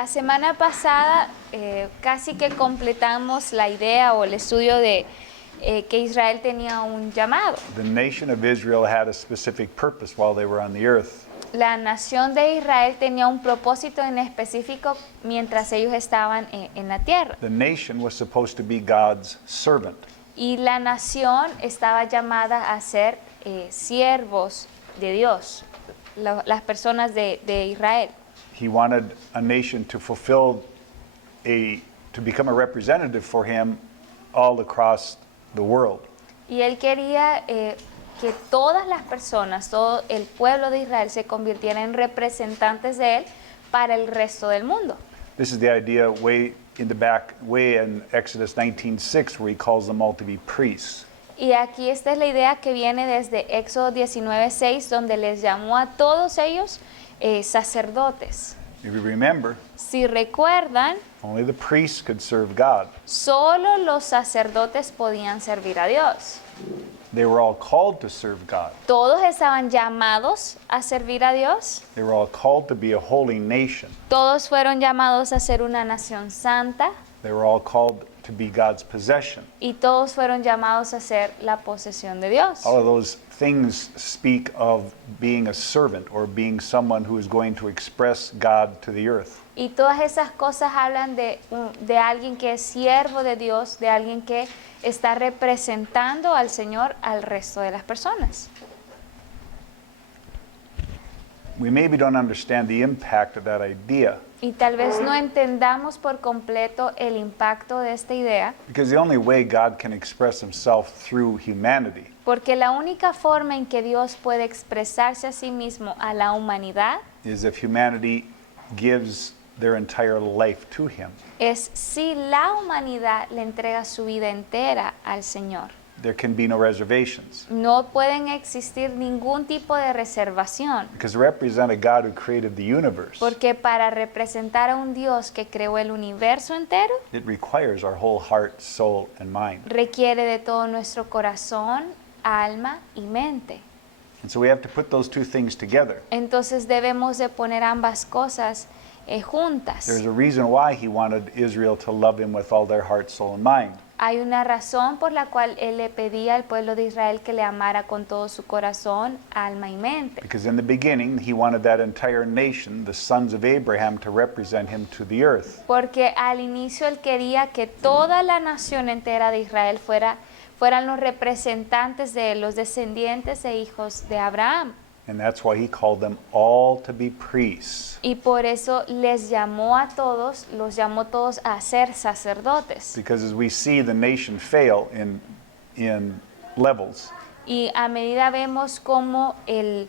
La semana pasada casi que completamos la idea o el estudio de que Israel tenía un llamado. The nation of Israel had a specific purpose while they were on the earth. La nación de Israel tenía un propósito en específico mientras ellos estaban en la tierra. The nation was supposed to be God's servant. Y la nación estaba llamada a ser siervos de Dios, las personas de Israel. He wanted a nation to to become a representative for him all across the world. Y él quería que todas las personas, todo el pueblo de Israel se convirtiera en representantes de él para el resto del mundo. This is the idea way in Exodus 19:6, where he calls them all to be priests. Y aquí esta es la idea que viene desde Éxodo 19:6, donde les llamó a todos ellos sacerdotes. If you remember, Si recuerdan, only the priests could serve God. solo los sacerdotes podían servir a Dios. They were all called to serve God. Todos estaban llamados a servir a Dios. They were all called to be a holy nation. Todos fueron llamados a ser una nación santa. They were all called to be God's possession. Y todos fueron llamados a ser la posesión de Dios. All of those things speak of being a servant or being someone who is going to express God to the earth. Y todas esas cosas hablan de alguien que es siervo de Dios, de alguien que está representando al Señor al resto de las personas. We maybe don't understand the impact of that idea, Y tal vez no entendamos por completo el impacto de esta idea, because the only way God can express himself through humanity porque la única forma en que Dios puede expresarse a sí mismo a la humanidad is if humanity gives their entire life to him. es si la humanidad le entrega su vida entera al Señor. There can be no reservations, No pueden existir ningún tipo de reservación, because to represent a God who created the universe, porque para representar a un Dios que creó el universo entero, it requires our whole heart, soul, and mind. requiere de todo nuestro corazón, alma y mente. And so we have to put those two things together. Entonces debemos de poner ambas cosas juntas. There's a reason why he wanted Israel to love him with all their heart, soul, and mind. Hay una razón por la cual él le pedía al pueblo de Israel que le amara con todo su corazón, alma y mente. Because in the beginning, he wanted that entire nation, the sons of Abraham, to represent him to the earth. Porque al inicio él quería que toda la nación entera de Israel fueran los representantes de los descendientes e hijos de Abraham. And that's why he called them all to be priests. Y por eso les llamó a todos, los llamó todos a ser sacerdotes. Because as we see the nation fail in levels, Y a medida vemos cómo el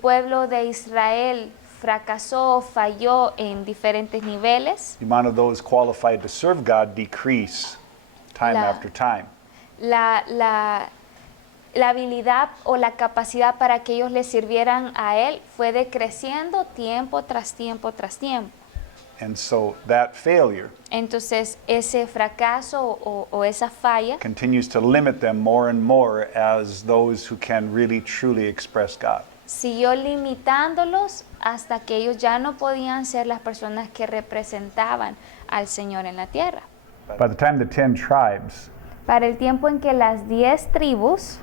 pueblo de Israel fracasó, falló en diferentes niveles, the amount of those qualified to serve God decrease time La- after time. la habilidad o la capacidad para que ellos le sirvieran a él fue decreciendo tiempo tras tiempo tras tiempo. And so that failure Entonces ese fracaso o esa falla continues to limit them more and more as those who can really truly express God. siguió limitándolos hasta que ellos ya no podían ser las personas que representaban al Señor en la tierra. By the time the 10 tribes Para el tiempo en que las 10 tribus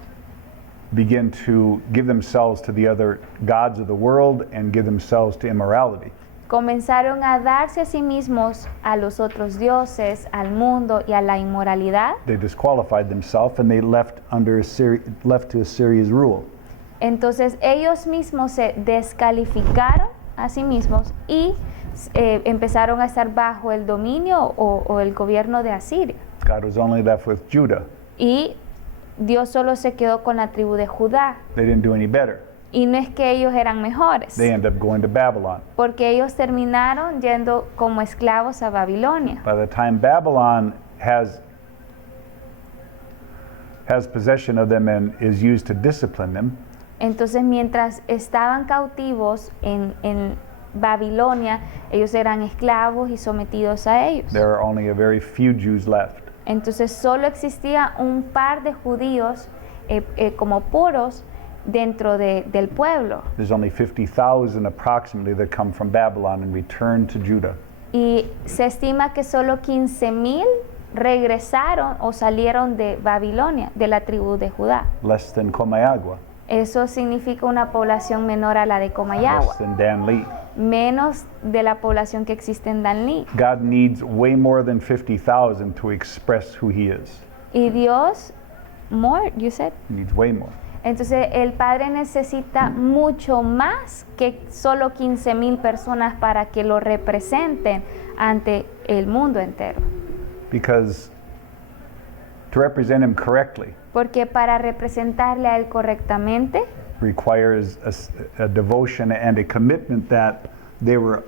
begin to give themselves to the other gods of the world and give themselves to immorality, comenzaron a darse a sí mismos a los otros dioses, al mundo y a la inmoralidad, they disqualified themselves and they left to Assyria's rule. entonces ellos mismos se descalificaron a sí mismos y empezaron a estar bajo el dominio o el gobierno de Asiria. God was only left with Judah. Y Dios solo se quedó con la tribu de Judá. They didn't do any better. Y no es que ellos eran mejores, They ended up going to Babylon. porque ellos terminaron yendo como esclavos a Babilonia. By the time Babylon has possession of them and is used to discipline them, Entonces, mientras estaban cautivos en Babilonia, ellos eran esclavos y sometidos a ellos. there are only a very few Jews left. Entonces, solo existía un par de judíos como puros dentro del pueblo. There's only 50,000 approximately that come from Babylon and return to Judah. Y se estima que solo 15,000 regresaron o salieron de Babilonia, de la tribu de Judá. less than Comayagua, Eso significa una población menor a la de Comayagua, less than Danlí. menos de la población que existe en Danlí. God needs way more than 50,000 to express who he is. Y Dios, more, you said. He needs way more. Entonces el Padre necesita mucho más que solo 15,000 personas para que lo representen ante el mundo entero. Because to represent him correctly Porque para representarle a Él correctamente requires a devotion and a commitment that they were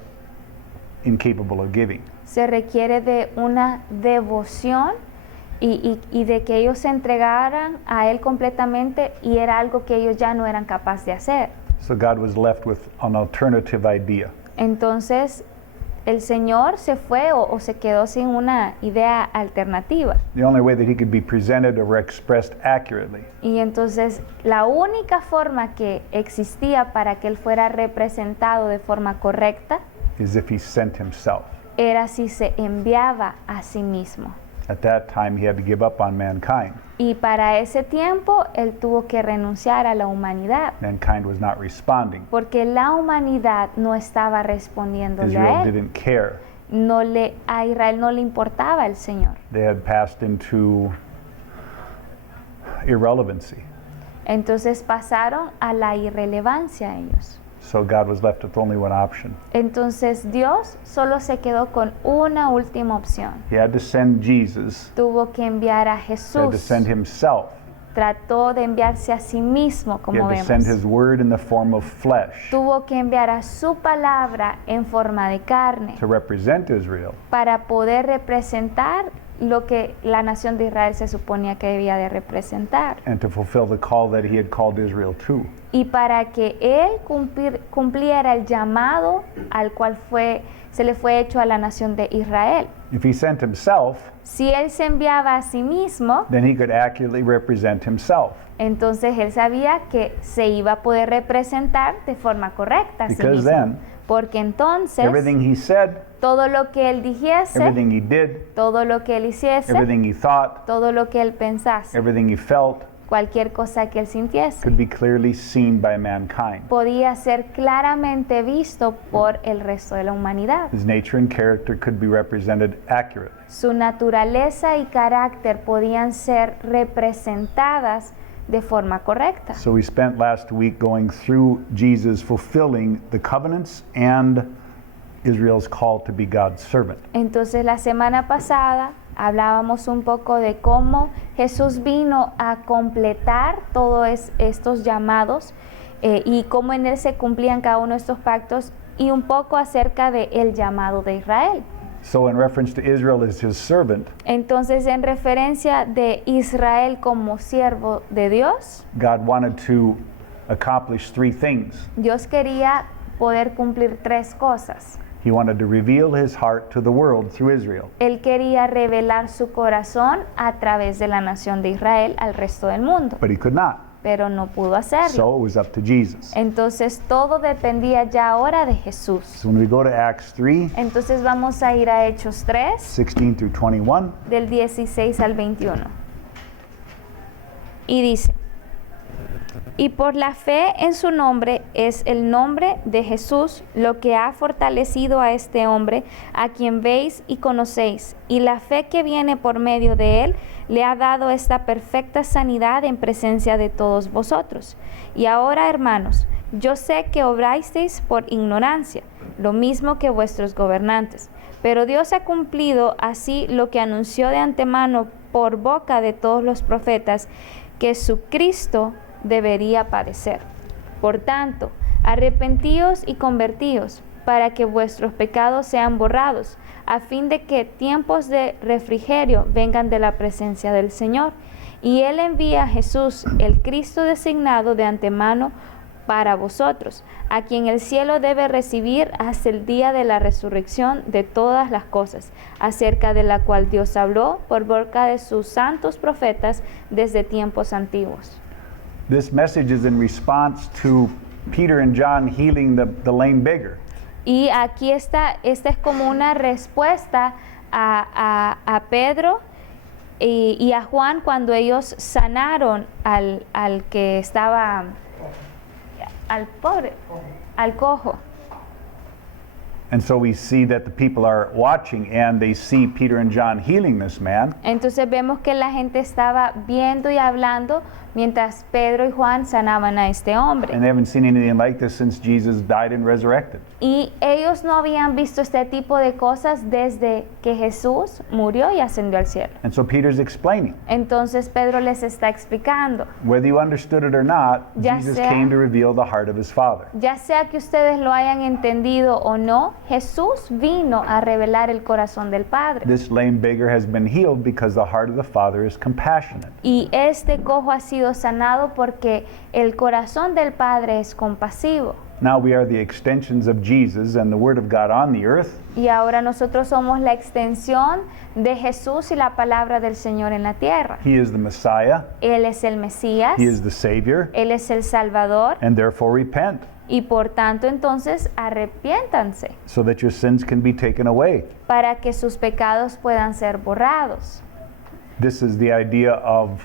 incapable of giving. se requiere de una devoción y de que ellos se entregaran a Él completamente, y era algo que ellos ya no eran capaces de hacer. So God was left with an alternative idea. Entonces el Señor se fue o se quedó sin una idea alternativa. The only way that he could be presented or expressed accurately Y entonces la única forma que existía para que Él fuera representado de forma correcta is if he sent himself. era si se enviaba a sí mismo. At that time, he had to give up on mankind. Y para ese tiempo Él tuvo que renunciar a la humanidad, Mankind was not responding. porque la humanidad no estaba respondiéndole Israel a Él. didn't care. A Israel no le importaba el Señor. They had passed into irrelevancy. Entonces pasaron a la irrelevancia ellos. So God was left with only one option. Entonces Dios solo se quedó con una última opción. He had to send Jesus. Tuvo que enviar a He had to Jesús. send himself. Trató de enviarse a sí mismo, He como had to send vemos. his word in the form of flesh Tuvo que enviar a su palabra en forma de carne to represent Israel. para poder representar lo que la nación de Israel se suponía que debía de representar. And to fulfill the call that he had called Israel to. Y para que Él cumpliera el llamado al cual se le fue hecho a la nación de Israel. If he sent himself, Si Él se enviaba a sí mismo, then he could accurately represent himself. entonces Él sabía que se iba a poder representar de forma correcta a sí Because mismo. then, Porque entonces everything he said, todo lo que Él dijese, everything he did, todo lo que Él hiciese, everything he thought, todo lo que Él pensase, everything he felt, cualquier cosa que Él sintiese, could be clearly seen by mankind. podía ser claramente visto por el resto de la humanidad. His nature and character could be represented accurately. Su naturaleza y carácter podían ser representadas de forma correcta. So we spent last week going through Jesus fulfilling the covenants and Israel's call to be God's servant. Entonces la semana pasada hablábamos un poco de cómo Jesús vino a completar todos estos llamados y cómo en Él se cumplían cada uno de estos pactos, y un poco acerca del llamado de Israel. So in reference to Israel as his servant, Entonces, en referencia de Israel como siervo de Dios, God wanted to accomplish three things. Dios quería poder cumplir tres cosas. He wanted to reveal his heart to the world through Israel. Él quería revelar su corazón a través de la nación de Israel al resto del mundo, But he could not. pero no pudo hacerlo. So it was up to Jesus. Entonces todo dependía ya ahora de Jesús. So when we go to Acts 3, Entonces vamos a ir a Hechos 3, 16 through 21, del 16 al 21. Y dice: y por la fe en su nombre es el nombre de Jesús lo que ha fortalecido a este hombre, a quien veis y conocéis, y la fe que viene por medio de él le ha dado esta perfecta sanidad en presencia de todos vosotros. Y ahora, hermanos, yo sé que obrasteis por ignorancia, lo mismo que vuestros gobernantes, pero Dios ha cumplido así lo que anunció de antemano por boca de todos los profetas, que su Cristo debería padecer. Por tanto, arrepentíos y convertíos, para que vuestros pecados sean borrados, a fin de que tiempos de refrigerio vengan de la presencia del Señor. Y Él envía a Jesús, el Cristo designado de antemano para vosotros, a quien el cielo debe recibir hasta el día de la resurrección de todas las cosas, acerca de la cual Dios habló por boca de sus santos profetas desde tiempos antiguos. this message is in response to Peter and John healing the lame beggar. Y aquí esta es como una respuesta a Pedro y a Juan cuando ellos sanaron al que estaba, al pobre, al cojo. And so we see that the people are watching and they see Peter and John healing this man. Entonces vemos que la gente estaba viendo y hablando mientras Pedro y Juan sanaban a este hombre. And they haven't seen anything like this since Jesus died and resurrected. Y ellos no habían visto este tipo de cosas desde que Jesús murió y ascendió al cielo. And so Peter's explaining. Entonces Pedro les está explicando, Whether you understood it or not, Ya Jesus sea- came to reveal the heart of his Father. ya sea que ustedes lo hayan entendido o no, Jesús vino a revelar el corazón del Padre. This lame beggar has been healed because the heart of the Father is compassionate. Y este cojo ha sido sanado porque el corazón del Padre es compasivo. Now we are the extensions of Jesus and the Word of God on the earth. Y ahora nosotros somos la extensión de Jesús y la palabra del Señor en la tierra. He is the Messiah. Él es el Mesías, He is the Savior. Él es el Salvador, And therefore repent y por tanto entonces arrepiéntanse so that your sins can be taken away. para que sus pecados puedan ser borrados. This is the idea of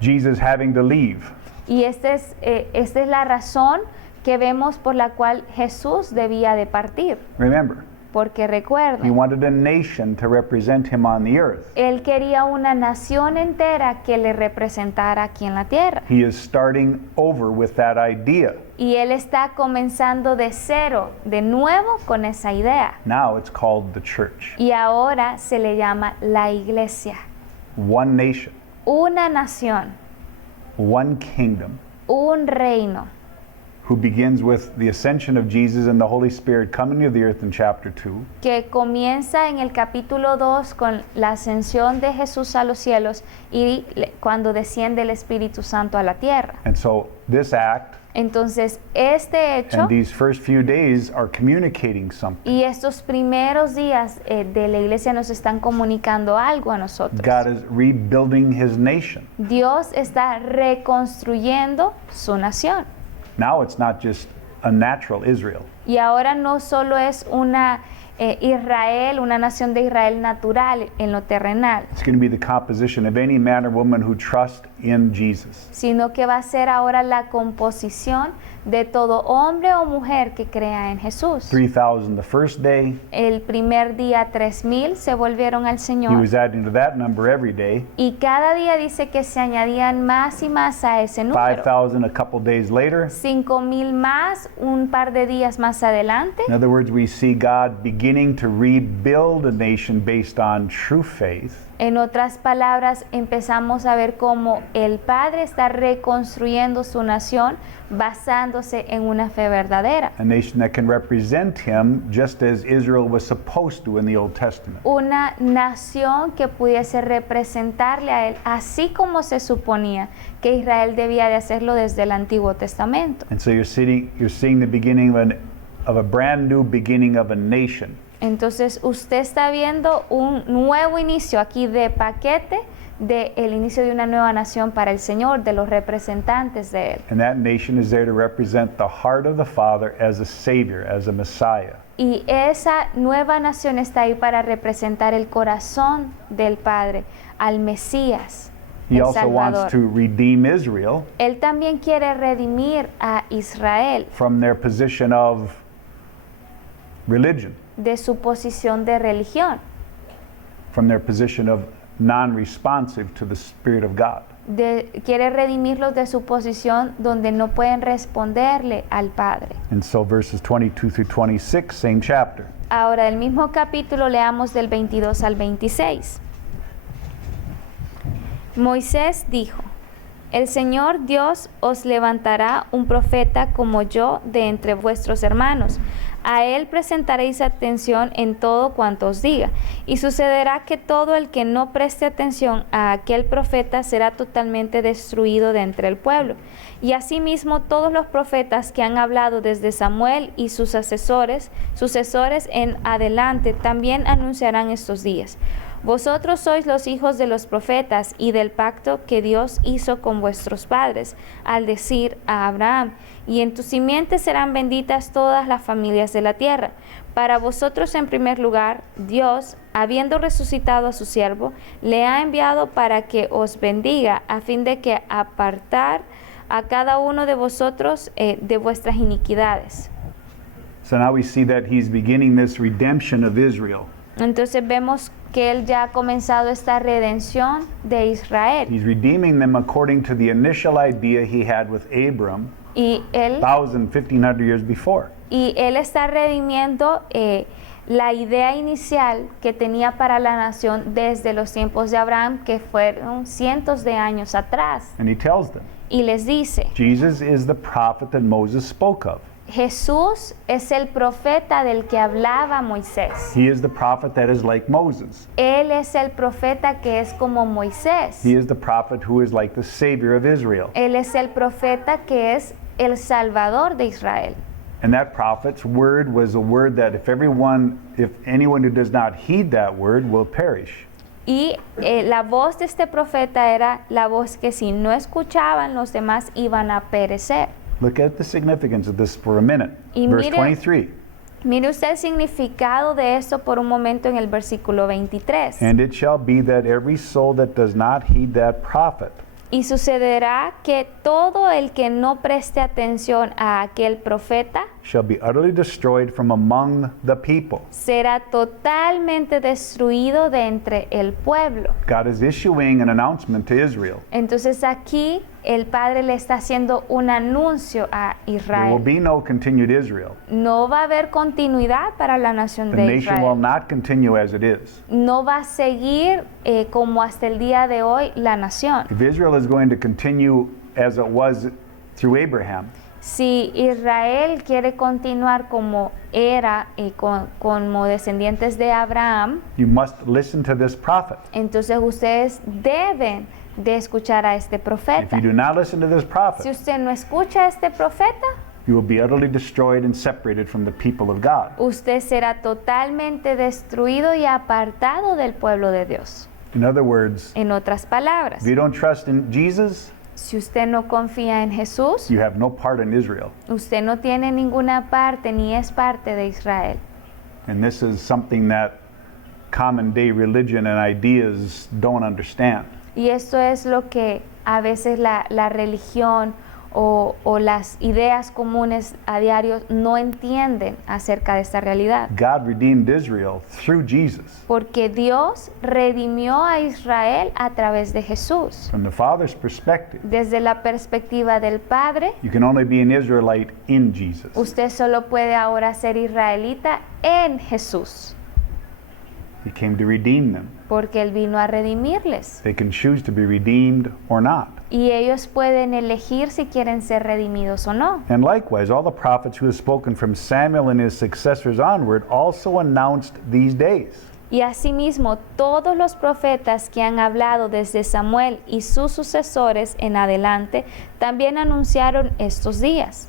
Jesus having to leave. Y esta es la razón que vemos por la cual Jesús debía de partir. Remember, Porque he recuerden, wanted a nation to represent him on the earth. Él quería una nación entera que le representara aquí en la tierra. He is starting over with that idea. Y Él está comenzando de cero, de nuevo, con esa idea. Now it's called the church. Y ahora se le llama la iglesia. One nation, Una nación, one kingdom, un reino, who begins with the ascension of Jesus and the Holy Spirit coming to the earth in chapter 2. que comienza en el capítulo 2 con la ascensión de Jesús a los cielos y cuando desciende el Espíritu Santo a la tierra. And so this act Entonces, este hecho and these first few days are communicating something. y estos primeros días de la iglesia nos están comunicando algo a nosotros. God is rebuilding his nation. Dios está reconstruyendo su nación. Now it's not just a natural Israel. Y ahora no solo es una Israel, una nación de Israel natural en lo terrenal, It's going to be the composition of any man or woman who trusts in Jesus. sino que va a ser ahora la composición de todo hombre o mujer que crea en Jesús. 3,000 the first day. El primer día 3,000 se volvieron al He Señor was adding to that number every day. y cada día dice que se añadían más y más a ese número. 5,000 a couple days later. 5,000 más un par de días más adelante. In other words, we see God beginning to rebuild a nation based on true faith. En otras palabras, empezamos a ver cómo el Padre está reconstruyendo su nación basándose en una fe verdadera. A nation that can represent him just as Israel was supposed to in the Old Testament. Una nación que pudiese representarle a Él, así como se suponía que Israel debía de hacerlo desde el Antiguo Testamento. And so you're seeing the beginning of a brand new beginning of a nation. Entonces usted está viendo un nuevo inicio aquí de paquete del inicio de una nueva nación para el Señor, de los representantes de Él. And that nation is there to represent the heart of the Father as a Savior, as a Messiah. Y esa nueva nación está ahí para representar el corazón del Padre, al Mesías, He el also wants Salvador. to redeem Israel Él también quiere redimir a Israel from their position of religion, de su posición de religión, from their position of non-responsive to the Spirit of God. quiere redimirlos de su posición donde no pueden responderle al Padre. And so verses 22 through 26, same chapter. Ahora, del mismo capítulo leamos del 22 al 26. Moisés dijo: El Señor Dios os levantará un profeta como yo de entre vuestros hermanos. A él presentaréis atención en todo cuanto os diga. Y sucederá que todo el que no preste atención a aquel profeta será totalmente destruido de entre el pueblo. Y asimismo todos los profetas que han hablado desde Samuel y sucesores en adelante también anunciarán estos días. Vosotros sois los hijos de los profetas y del pacto que Dios hizo con vuestros padres, al decir a Abraham, y en tu simiente serán benditas todas las familias de la tierra. Para vosotros en primer lugar, Dios, habiendo resucitado a su siervo, le ha enviado para que os bendiga, a fin de que apartar a cada uno de vosotros de vuestras iniquidades. So now we see that he's beginning this redemption of Israel. Entonces vemos que él ya ha comenzado esta redención de Israel. He's redeeming them according to the initial idea he had with Abram Y él 1,500 years before. está redimiendo la idea inicial que tenía para la nación desde los tiempos de Abraham, que fueron cientos de años atrás. And he tells them, Y les dice, Jesus is the prophet that Moses spoke of. Jesús es el profeta del que hablaba Moisés. He is the prophet that is like Moses. Él es el profeta que es como Moisés. He is the prophet who is like the Savior of Israel. Él es el profeta que es el Salvador de Israel. And that prophet's word was a word that if anyone who does not heed that word will perish. Y la voz de este profeta era la voz que si no escuchaban los demás iban a perecer. Look at the significance of this for a minute. Y Verse mire- 23. Mire usted el significado de esto por un momento en el versículo 23. And it shall be that every soul that does not heed that prophet Y sucederá que todo el que no preste atención a aquel profeta shall be utterly destroyed from among the people. será totalmente destruido de entre el pueblo. God is issuing an announcement to Israel. Entonces aquí el Padre le está haciendo un anuncio a There will Israel. be no continued Israel. No va a haber continuidad para la nación The de nation will Israel. not continue as it is. No va a seguir como hasta el día de hoy la nación. If Israel is going to continue as it was through Abraham, Si Israel quiere continuar como era como descendientes de Abraham, you must listen to this prophet. entonces ustedes deben de escuchar a este If profeta. you do not listen to this Si prophet, usted no escucha a este profeta, you will be utterly destroyed and separated from the people of God. usted será totalmente destruido y apartado del pueblo de Dios. In other words, En otras palabras, if you don't trust in Jesus, si usted no confía en Jesús, you have no part in Israel. usted no tiene ninguna parte ni es parte de Israel. And this is something that common day religion and ideas don't understand. Y esto es lo que a veces la religión o las ideas comunes a diario no entienden acerca de esta realidad. God redeemed Israel through Jesus. Porque Dios redimió a Israel a través de Jesús. From the Father's perspective, Desde la perspectiva del Padre, you can only be an Israelite in Jesus. usted solo puede ahora ser israelita en Jesús, He came to redeem them. porque Él vino a redimirles. They can choose to be redeemed or not. Y ellos pueden elegir si quieren ser redimidos o no. And likewise, all the prophets who have spoken from Samuel and his successors onward also announced these days. Y asimismo, todos los profetas que han hablado desde Samuel y sus sucesores en adelante, también anunciaron estos días.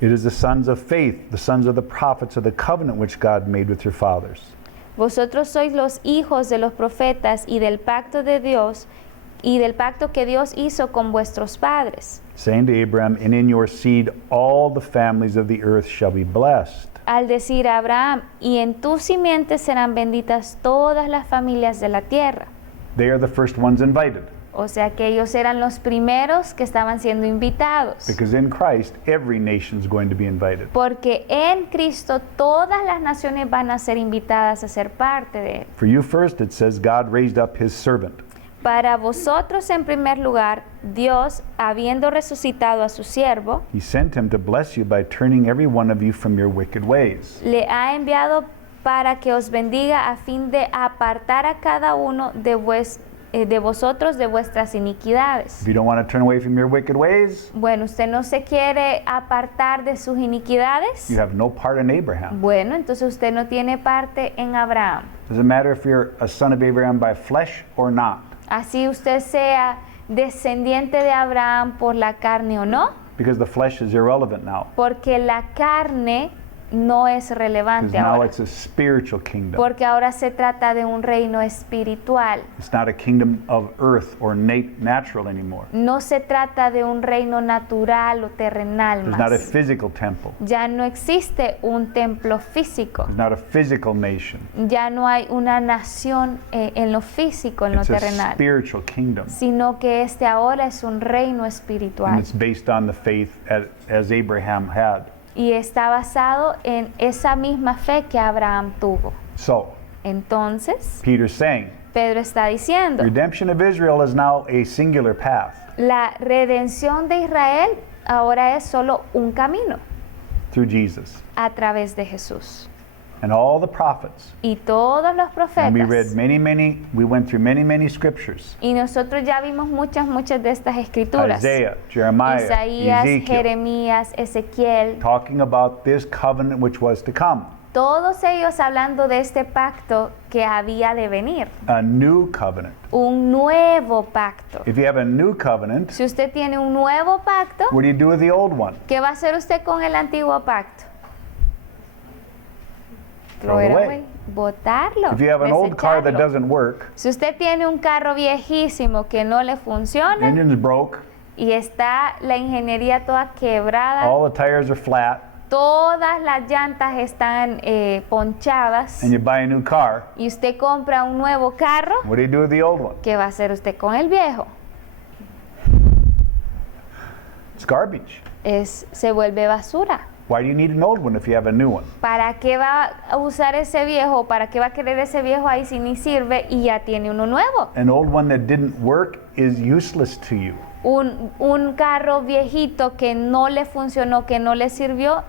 It is the sons of faith, the sons of the prophets of the covenant which God made with your fathers. Vosotros sois los hijos de los profetas y del pacto de Dios y del pacto que Dios hizo con vuestros padres. Saying to Abraham, and in your seed all the families of the earth shall be blessed. Al decir a Abraham, y en tu simiente serán benditas todas las familias de la tierra. They are the first ones invited. O sea que ellos eran los primeros que estaban siendo invitados. Because in Christ, every nation is going to be invited. Porque en Cristo todas las naciones van a ser invitadas a ser parte de Él. For you first, it says, God raised up his servant. Para vosotros en primer lugar, Dios, habiendo resucitado a su siervo, He sent him to bless you by turning every one of you from your wicked ways. le ha enviado para que os bendiga a fin de apartar a cada uno de vosotros de vuestras iniquidades. If you don't want to turn away from your wicked ways, Bueno, usted no se quiere apartar de sus iniquidades. you have no part in Abraham. Bueno, entonces usted no tiene parte en Abraham. Doesn't matter if you're a son of Abraham by flesh or not, Así usted sea descendiente de Abraham por la carne o no, because the flesh is irrelevant now. porque la carne no es because relevante now ahora. it's a spiritual kingdom. Porque ahora se trata de un reino espiritual. It's not a kingdom of earth or natural anymore. No se trata de un reino natural o terrenal There's not a más. physical temple. Ya no existe un templo físico. There's not a physical nation. Ya no hay una nación en lo físico, en lo It's a terrenal. spiritual kingdom. Sino que este ahora es un reino And espiritual. it's based on the faith as Abraham had. Y está basado en esa misma fe que Abraham tuvo. So, Entonces, Peter's saying, Pedro está diciendo, redemption of Israel is now a singular path la redención de Israel ahora es solo un camino through Jesus. a través de Jesús. And all the prophets, Y todos los and we read profetas, we went through many scriptures. y nosotros ya vimos muchas de estas escrituras, Isaiah, Jeremiah, Isaías, Ezekiel, Jeremías, Ezequiel, talking about this covenant which was to come, todos ellos hablando de este pacto que había de venir, a new covenant. un nuevo pacto. If you have a new covenant, Si usted tiene un nuevo pacto, what do you do with the old one? ¿qué va a hacer usted con el antiguo pacto? Throw it away. Botarlo, If you have an old car that desecharlo. doesn't work, Si usted tiene un carro viejísimo que no le the funciona engine's broke, y está la ingeniería toda quebrada, all the tires are flat, todas las llantas están ponchadas and you buy a new car, y usted compra un nuevo carro, what do you do with the old one? ¿qué va a hacer usted con el viejo? It's garbage. Se vuelve basura. Why do you need an old one if you have a new one? ¿Para qué va a usar ese viejo? ¿Para qué va a querer ese viejo ahí si ni sirve y ya tiene uno nuevo? An old one that didn't work is useless to you. Un carro viejito que no le funcionó, que no le sirvió,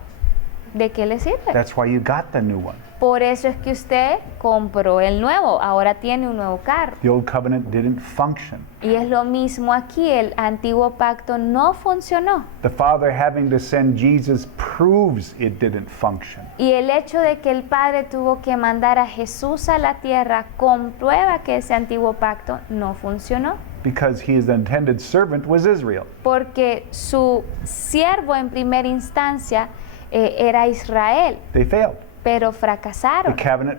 ¿de qué le sirve? That's why you got the new one. Por eso es que usted compró el nuevo, ahora tiene un nuevo carro. The old covenant didn't function. Y es lo mismo aquí, el antiguo pacto no funcionó. The Father having to send Jesus proves it didn't function. Y el hecho de que el Padre tuvo que mandar a Jesús a la tierra comprueba que ese antiguo pacto no funcionó. Because his intended servant was Israel. Porque su siervo en primera instancia era Israel, They failed. pero fracasaron.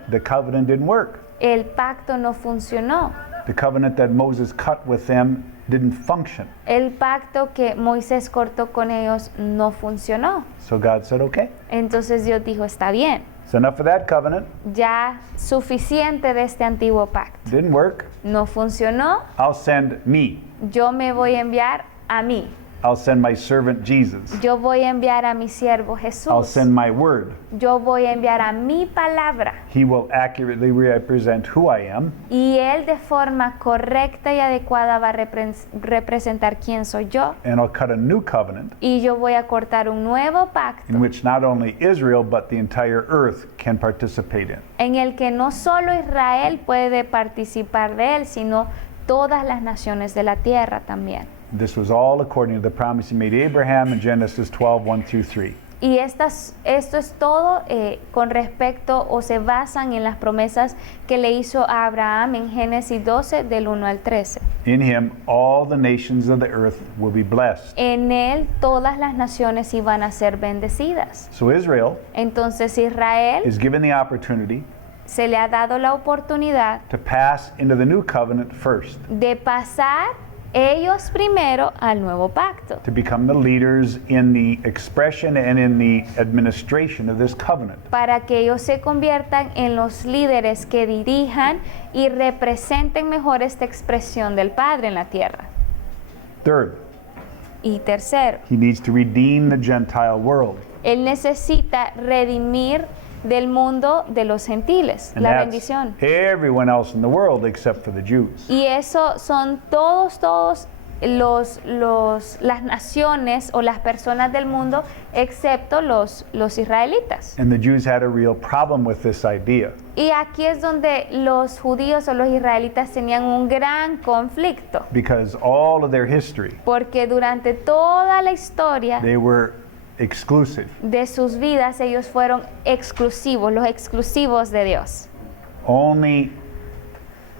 The covenant didn't work. El pacto no funcionó. The covenant that Moses cut with them didn't function. El pacto que Moisés cortó con ellos no funcionó. So God said, okay, Entonces Dios dijo, está bien, it's enough of that covenant. ya suficiente de este antiguo pacto. Didn't work. No funcionó, I'll send me. yo me voy a enviar a mí. I'll send my servant Jesus. Yo voy a enviar a mi siervo I'll Jesús. send my word. Yo voy a enviar a mi palabra. He will accurately represent who I am, Y Él de forma correcta y adecuada va a representar quién soy yo. and I'll cut a new covenant Y yo voy a cortar un nuevo pacto in which not only Israel but the entire earth can participate in. en el que no solo Israel puede participar de él, sino todas las naciones de la tierra también. This was all according to the promise he made to Abraham in Genesis 12, 1 through 3. Y esto es todo con respecto o se basan en las promesas que le hizo a Abraham en Génesis 12 del 1 al 13. In him all the nations of the earth will be blessed. En él todas las naciones iban a ser bendecidas. So Israel Entonces Israel is given the opportunity se le ha dado la oportunidad to pass into the new covenant first, de pasar ellos primero al nuevo pacto, to become the leaders in the expression and in the administration of this covenant. para que ellos se conviertan en los líderes que dirijan y representen mejor esta expresión del Padre en la tierra. Third, Y tercero, he needs to redeem the Gentile world. Él necesita redimir del mundo de los gentiles, And la that's bendición. everyone else in the world except for the Jews. Y eso son todos las naciones o las personas del mundo, excepto los israelitas. And the Jews had a real problem with this idea. Y aquí es donde los judíos o los israelitas tenían un gran conflicto, Because all of their history, porque durante toda la historia they were exclusive. de sus vidas ellos fueron exclusivos, los exclusivos de Dios. Only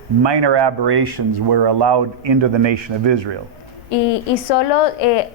minor aberrations were allowed into the nation of Israel. y solo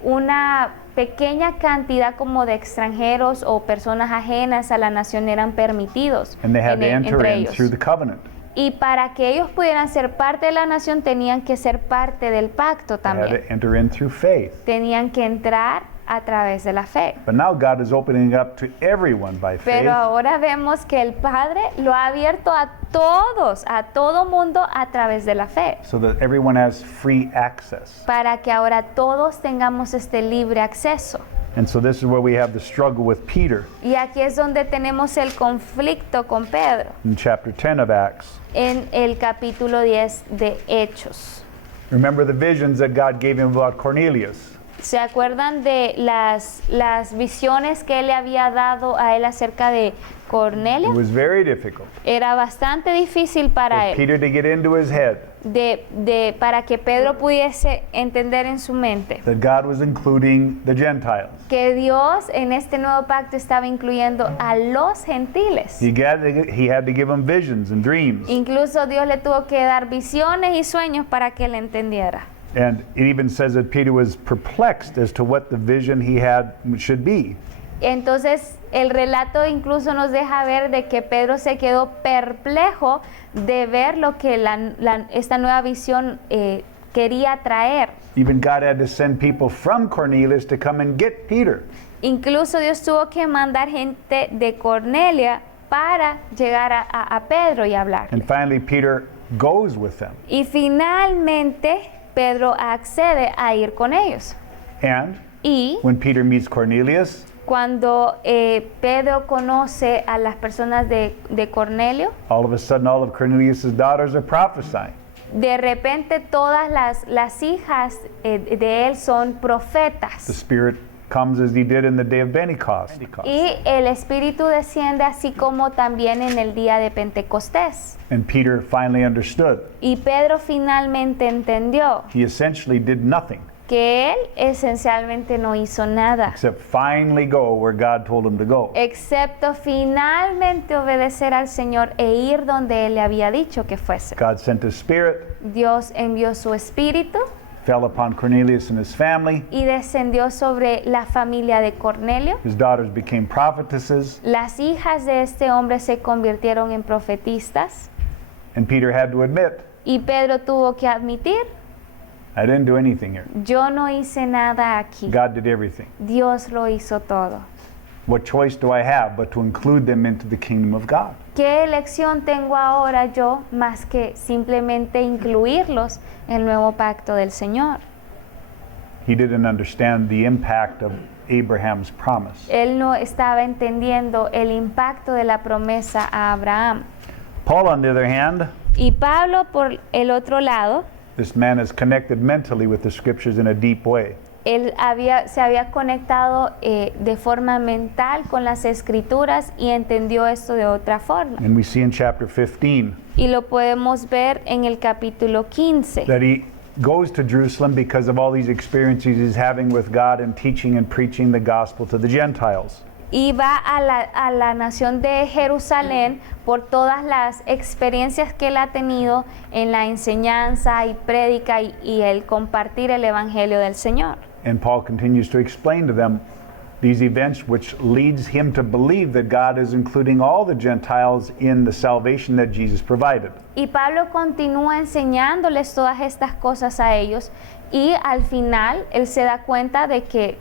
una pequeña cantidad como de extranjeros o personas ajenas a la nación eran permitidos And they had to enter entre in ellos. through the covenant. Y para que ellos pudieran ser parte de la nación tenían que ser parte del pacto They had también. to enter in through faith. Tenían que entrar a través de la fe. But now God is opening it up to everyone by faith. Pero ahora vemos que el Padre lo ha abierto a todos, a todo mundo a través de la fe. So that everyone has free access. Para que ahora todos tengamos este libre acceso. And so this is where we have the struggle with Peter Y aquí es donde tenemos el conflicto con Pedro, in chapter 10 of Acts. en el capítulo 10 de Hechos. Remember the visions that God gave him about Cornelius. ¿Se acuerdan de las visiones que él le había dado a él acerca de It Cornelio? was very difficult Era bastante difícil para for él, Peter to get into his head para que Pedro pudiese entender en su mente that God was including the Gentiles. que Dios en este nuevo pacto estaba incluyendo a los gentiles. He had to give him visions and dreams. Incluso Dios le tuvo que dar visiones y sueños para que él entendiera. And it even says that Peter was perplexed as to what the vision he had should be. Entonces el relato incluso nos deja ver de que Pedro se quedó perplejo de ver lo que esta nueva visión quería traer. Even God had to send people from Cornelius to come and get Peter. Incluso Dios tuvo que mandar gente de Cornelia para llegar a Pedro y hablar. And finally, Peter goes with them. Y finalmente Pedro accede a ir con ellos. And Y when Peter meets Cornelius, cuando Pedro conoce a las personas de Cornelio, all of a sudden all of Cornelius' daughters are prophesying. de repente todas las hijas de él son The profetas. Spirit comes as he did in the day of Pentecost. Y el Espíritu desciende así como también en el día de Pentecostés. And Peter finally understood. Y Pedro finalmente entendió He essentially did nothing que él esencialmente no hizo nada, except finally go where God told him to go. excepto finalmente obedecer al Señor e ir donde él le había dicho que fuese. God sent his Spirit, Dios envió su Espíritu fell upon Cornelius and his family. y descendió sobre la familia de Cornelio. His daughters became prophetesses, Las hijas de este hombre se convirtieron en profetistas and Peter had to admit, y Pedro tuvo que admitir, I didn't do anything here. yo no hice nada aquí, God did everything. Dios lo hizo todo. What choice do I have but to include them into the kingdom of God? ¿Qué elección tengo ahora yo más que simplemente incluirlos en el nuevo pacto del Señor? He didn't understand the impact of Abraham's promise. Él no estaba entendiendo el impacto de la promesa a Abraham. Paul, on the other hand, Y Pablo, por el otro lado, this man is connected mentally with the scriptures in a deep way. él se había conectado de forma mental con las escrituras y entendió esto de otra forma. And we see in chapter 15 Y lo podemos ver en el capítulo 15. that he goes to Jerusalem because of all these experiences he's having with God and teaching and preaching the gospel to the Gentiles. Y va a la nación de Jerusalén por todas las experiencias que él ha tenido en la enseñanza y prédica y el compartir el evangelio del Señor. And Paul continues to explain to them these events, which leads him to believe that God is including all the Gentiles in the salvation that Jesus provided. Y Pablo continúa enseñándoles todas estas cosas a ellos y al final él se da cuenta de que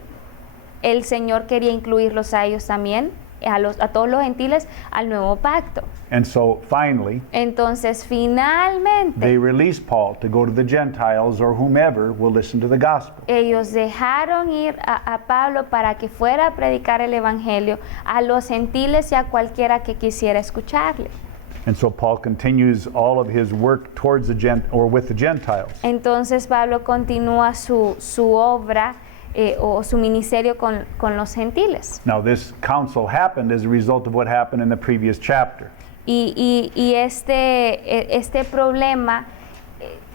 el Señor quería incluirlos a ellos también, a todos los gentiles, al nuevo pacto. And so finally, Entonces they finalmente release Paul to go to the Gentiles or whomever will listen to the gospel. ellos dejaron ir a Pablo para que fuera a predicar el evangelio a los gentiles y a cualquiera que quisiera escucharle. And so Paul continues all of his work towards with the Gentiles. Entonces Pablo continúa su obra o su ministerio con los gentiles. Now this council happened as a result of what happened in the previous chapter. Y este problema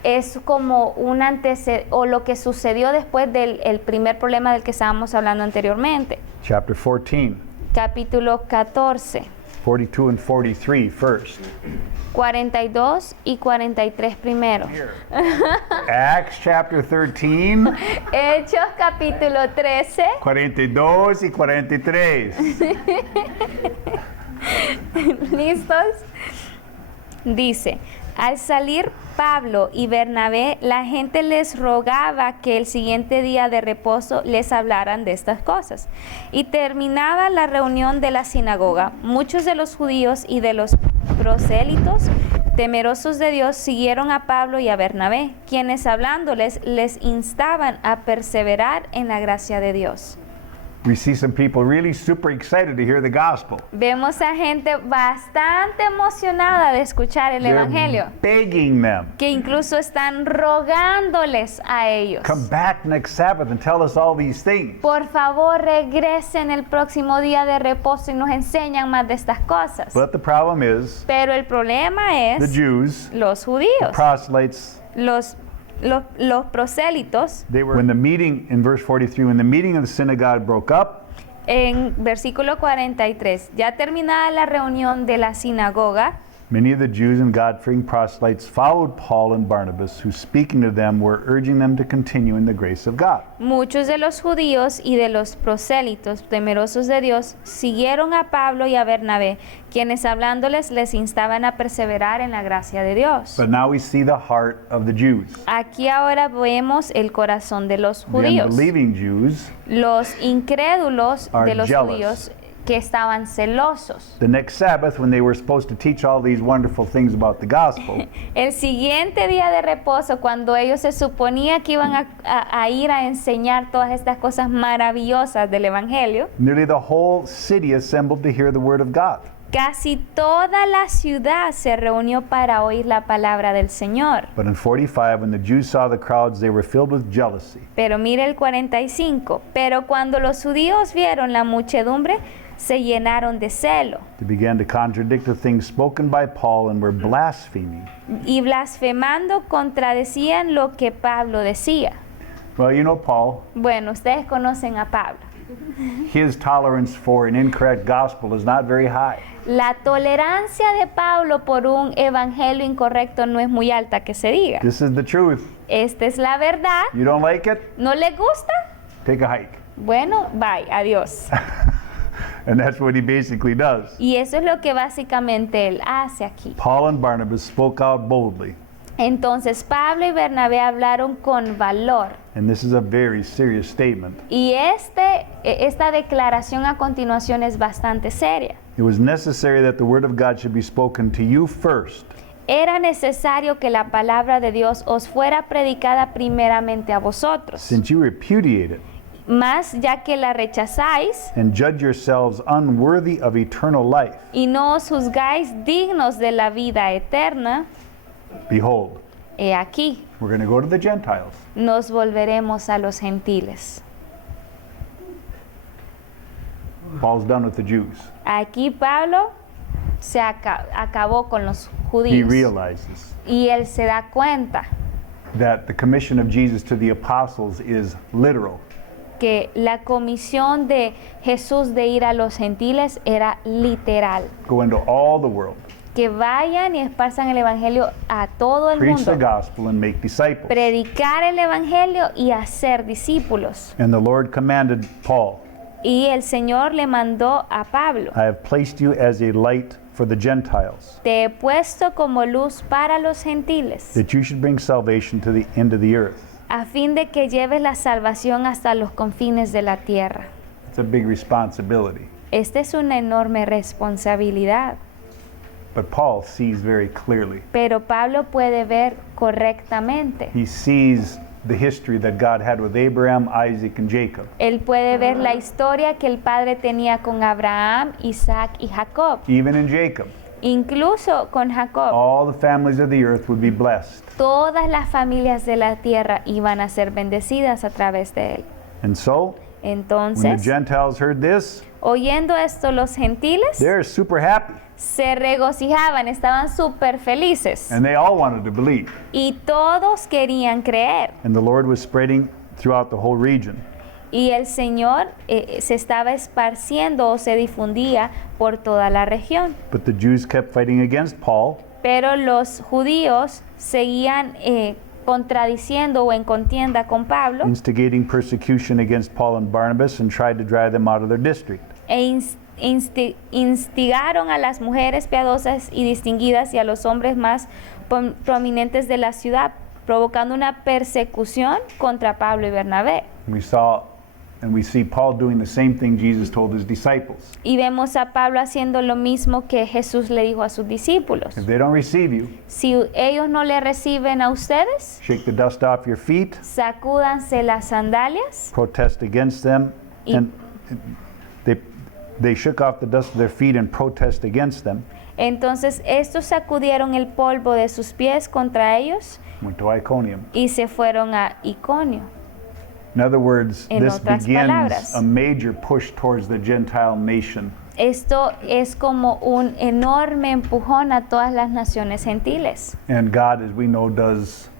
es como un antecedente o lo que sucedió después del primer problema del que estábamos hablando anteriormente. Chapter 14. Capítulo 14. 42 and 43 first. 42 y 43 primero. Acts chapter 13, Hechos capítulo 13, 42 y 43. ¿listos? Dice, al salir Pablo y Bernabé, la gente les rogaba que el siguiente día de reposo les hablaran de estas cosas. Y terminada la reunión de la sinagoga, muchos de los judíos y de los prosélitos, temerosos de Dios, siguieron a Pablo y a Bernabé, quienes hablándoles les instaban a perseverar en la gracia de Dios. We see some people really super excited to hear the gospel. Vemos a gente bastante emocionada de escuchar el Evangelio, Begging them, que incluso están rogándoles a ellos. come back next Sabbath and tell us all these things. Por favor, regresen el próximo día de reposo y nos enseñan más de estas cosas. But the problem is, Pero el problema the es Jews, los the judíos, proselytes, los prosélitos. when the meeting, in verse 43, when the meeting of the synagogue broke up, En versículo 43, ya terminada la reunión de la sinagoga, many of the Jews and God-fearing proselytes followed Paul and Barnabas, who speaking to them were urging them to continue in the grace of God. muchos de los judíos y de los prosélitos temerosos de Dios siguieron a Pablo y a Bernabé, quienes hablándoles les instaban a perseverar en la gracia de Dios. But now we see the heart of the Jews. Aquí ahora vemos el corazón de los The judíos, unbelieving Jews, los incrédulos are de los jealous. judíos que estaban celosos. the next Sabbath, when they were supposed to teach all these wonderful things about the gospel, El siguiente día de reposo, cuando ellos se suponía que iban a ir a enseñar todas estas cosas maravillosas del Evangelio, nearly the whole city assembled to hear the word of God. casi toda la ciudad se reunió para oír la palabra del Señor. But in 45, when the Jews saw the crowds, they were filled with jealousy. Pero mire el 45, pero cuando los judíos vieron la muchedumbre, se llenaron de celo They began to contradict the things spoken by Paul and were blaspheming. y blasfemando contradecían lo que Pablo decía. Well, you know Paul, Bueno, ustedes conocen a Pablo. his tolerance for an incorrect gospel is not very high. La tolerancia de Pablo por un evangelio incorrecto no es muy alta, que se diga. This is the truth. Esta es la verdad. You don't like it? ¿No le gusta? Take a hike. Bueno, bye, adiós. And that's what he basically does. Y eso es lo que básicamente él hace aquí. Paul and Barnabas spoke out boldly. Entonces Pablo y Bernabé hablaron con valor. And this is a very serious statement. Y esta declaración a continuación es bastante seria. It was necessary that the word of God should be spoken to you first, Era necesario que la palabra de Dios os fuera predicada primeramente a vosotros. since you repudiate it Mas ya que la rechazáis and judge yourselves unworthy of eternal life. y no os juzgáis dignos de la vida eterna, Behold, he aquí, we're going to go to the Gentiles. nos volveremos a los gentiles. Paul's done with the Jews. Aquí Pablo se acabó con los He judíos realizes y él se da cuenta that the commission of Jesus to the apostles is literal. que la comisión de Jesús de ir a los gentiles era literal. Go into all the world, Que vayan y esparzan el evangelio a todo el preach the mundo. gospel, and make disciples. Predicar el evangelio y hacer discípulos. And the Lord commanded Paul, Y el Señor le mandó a Pablo: I have placed you as a light for the Gentiles, te he puesto como luz para los gentiles, that you should bring salvation to the end of the earth. a fin de que lleves la salvación hasta los confines de la tierra. It's a big responsibility. Esta es una enorme responsabilidad, But Paul sees very clearly. pero Pablo puede ver correctamente. He sees the history that God had with Abraham, Isaac, and Jacob. Él puede ver la historia que el Padre tenía con Abraham, Isaac y Jacob. Even in Jacob, Incluso con Jacob, all the families of the earth would be blessed. todas las familias de la tierra iban a ser bendecidas a través de él. And so, when the Entonces, Gentiles heard this, oyendo esto, los gentiles they're super happy. se regocijaban, estaban súper felices And they all wanted to believe. y todos querían creer. And the Lord was spreading throughout the whole region. Y el Señor se estaba esparciendo o se difundía por toda la región. But the Jews kept fighting against Paul, Pero los judíos seguían contradiciendo o en contienda con Pablo instigating persecution against Paul and Barnabas, and tried to drive them out of their district. e instigaron a las mujeres piadosas y distinguidas y a los hombres más prominentes de la ciudad, provocando una persecución contra Pablo y Bernabé. We see Paul doing the same thing Jesus told his disciples. Y vemos a Pablo haciendo lo mismo que Jesús le dijo a sus discípulos. If they don't receive you, Si ellos no le reciben a ustedes, shake the dust off your feet, sacúdanse las sandalias. protest against them, Y- and they shook off the dust of their feet and protest against them. Entonces estos sacudieron el polvo de sus pies contra ellos Went to Iconium. y se fueron a Iconio. In other words, En this otras begins palabras. a major push towards the Gentile nation. Esto es como un enorme empujón a todas las naciones gentiles. And God, as we know, does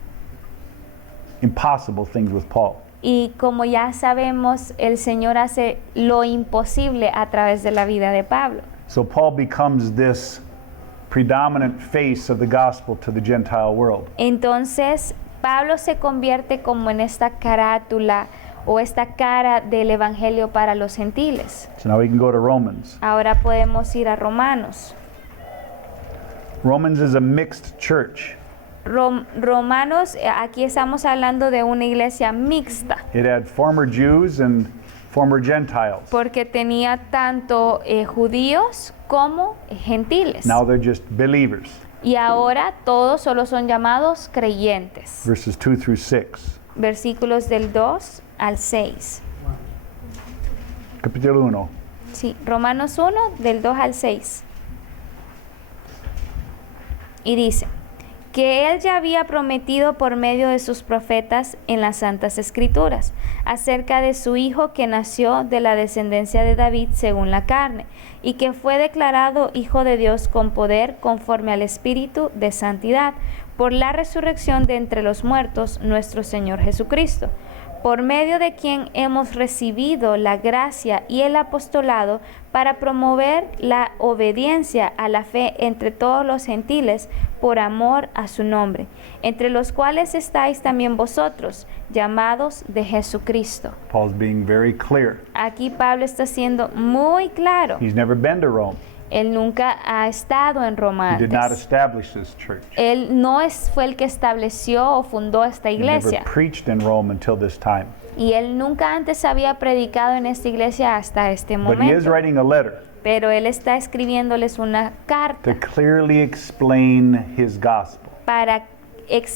impossible things with Paul. Y como ya sabemos, el Señor hace lo imposible a través de la vida de Pablo. So Paul becomes this predominant face of the gospel to the Gentile world. Entonces, Pablo se convierte como en esta carátula o esta cara del evangelio para los gentiles. So now we can go to Romans. Ahora podemos ir a Romanos. Romans is a mixed church. Romanos, aquí estamos hablando de una iglesia mixta, It had former Jews and former Gentiles. porque tenía tanto judíos como gentiles. Now they're just believers. Y ahora todos solo son llamados creyentes. Verses 2 through 6. Versículos del 2 al 6. Capítulo 1. Sí, Romanos 1, del 2 al 6. Y dice, que él ya había prometido por medio de sus profetas en las Santas Escrituras, acerca de su Hijo que nació de la descendencia de David según la carne, y que fue declarado Hijo de Dios con poder conforme al Espíritu de santidad, por la resurrección de entre los muertos, nuestro Señor Jesucristo, por medio de quien hemos recibido la gracia y el apostolado para promover la obediencia a la fe entre todos los gentiles por amor a su nombre, entre los cuales estáis también vosotros, llamados de Jesucristo. Paul's being very clear. Aquí Pablo está siendo muy claro. He's never been to Rome. Él nunca ha estado en Roma He did not antes. establish this church. Él no fue el que estableció o fundó esta He never iglesia. preached in Rome until this time. Y él nunca antes había predicado en esta iglesia hasta este But he is momento. writing a letter Pero él está escribiéndoles una carta to clearly explain his gospel, para